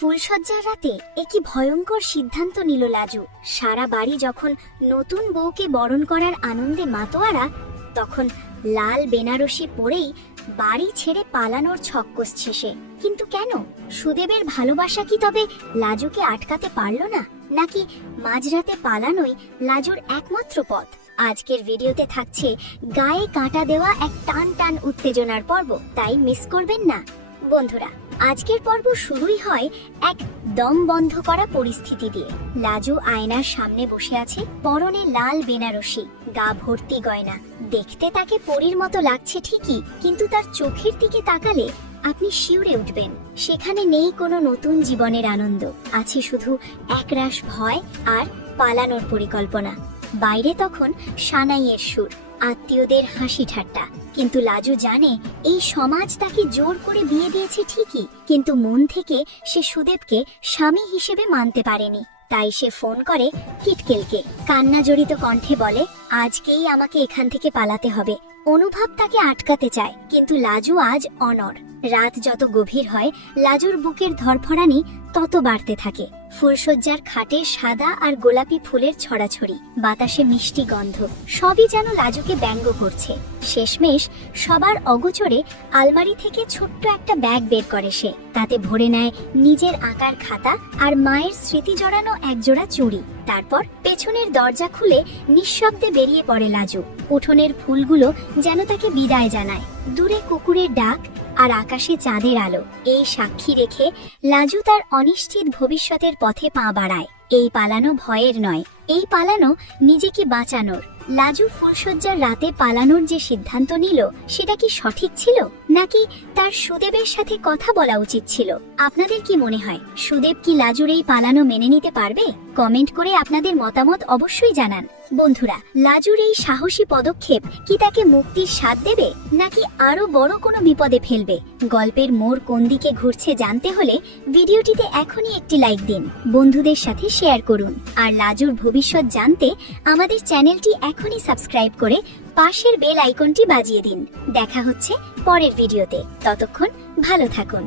ফুলশয্যার রাতে একই ভয়ঙ্কর সিদ্ধান্ত নিল লাজু। সারা বাড়ি যখন নতুন বউকে বরণ করার আনন্দে মাতোয়ারা, তখন লাল বেনারসি পরেই বাড়ি ছেড়ে পালানোর ছক কষছে সে। কিন্তু কেন? সুদেবের ভালোবাসা কি তবে লাজুকে আটকাতে পারল না? নাকি মাঝরাতে পালানোই লাজুর একমাত্র পথ? আজকের ভিডিওতে থাকছে গায়ে কাঁটা দেওয়া এক টান টান উত্তেজনার পর্ব। তাই মিস করবেন না। বন্ধুরা আজকের পর্ব শুরুই হয় এক দম বন্ধ করা পরিস্থিতি দিয়ে। লাজু আয়নার সামনে বসে আছে পরনে লাল বেনারসি, গা ভর্তি গয়না। দেখতে তাকে পরীর মতো লাগছে ঠিকই, কিন্তু তার চোখের দিকে তাকালে আপনি শিউরে উঠবেন। সেখানে নেই কোনো নতুন জীবনের আনন্দ। আছে শুধু একরাশ ভয় আর পালানোর পরিকল্পনা। বাইরে তখন সানাইয়ের সুর। আত্মীয়দের হাসি ঠাট্টা। কিন্তু লাজু জানে, এই সমাজ তাকে জোর করে বিয়ে দিয়েছে ঠিকই, কিন্তু মন থেকে সে সুদেবকে স্বামী হিসেবে মানতে পারেনি। তাই সে ফোন করে কিটকেলকে। কান্না জড়িত কণ্ঠে বলে, আজকেই আমাকে এখান থেকে পালাতে হবে। অনুভব তাকে আটকাতে চায়, কিন্তু লাজু আজ অনর রাত যত গভীর হয়, লাজুর বুকের ধরফরানি তত বাড়তে থাকে। ফুলশয্যার খাটে সাদা আর গোলাপি ফুলের ছড়াছড়ি, বাতাসে মিষ্টি গন্ধ, সবই যেন লাজুকে ব্যঙ্গ করছে। শেষমেশ সবার অগোচরে আলমারি থেকে ছোট্ট একটা ব্যাগ বের করে সে। তাতে ভরে নেয় নিজের আঁকার খাতা আর মায়ের স্মৃতি জড়ানো একজোড়া চুড়ি। তারপর পেছনের দরজা খুলে নিঃশব্দে বেরিয়ে পড়ে লাজু। উঠোনের ফুলগুলো যেন তাকে বিদায় জানায়। দূরে কুকুরের ডাক আর আকাশে চাঁদের আলো। এই সাক্ষী রেখে লাজু তার অনিশ্চিত ভবিষ্যতের পথে পা বাড়ায়। এই পালানো ভয়ের নয়, এই পালানো নিজেকে বাঁচানোর। লাজু ফুলশয্যার রাতে পালানোর যে সিদ্ধান্ত নিল, সেটা কি সঠিক ছিল? নাকি তার সুদেবের সাথে কথা বলা উচিত ছিল? আপনাদের কি মনে হয়, সুদেব কি লাজুর এই পালানো মেনে নিতে পারবে? কমেন্ট করে আপনাদের মতামত অবশ্যই জানান। বন্ধুরা, লাজুর এই সাহসী পদক্ষেপ কি তাকে মুক্তির স্বাদ দেবে, নাকি আরও বড় কোনো বিপদে ফেলবে? গল্পের মোড় কোন দিকে ঘুরছে জানতে হলে ভিডিওটিতে এখনই একটি লাইক দিন, বন্ধুদের সাথে শেয়ার করুন। আর লাজুর ভবিষ্যৎ জানতে আমাদের চ্যানেলটি এখনই সাবস্ক্রাইব করে পাশের বেল আইকনটি বাজিয়ে দিন। দেখা হচ্ছে পরের ভিডিওতে। ততক্ষণ ভালো থাকুন।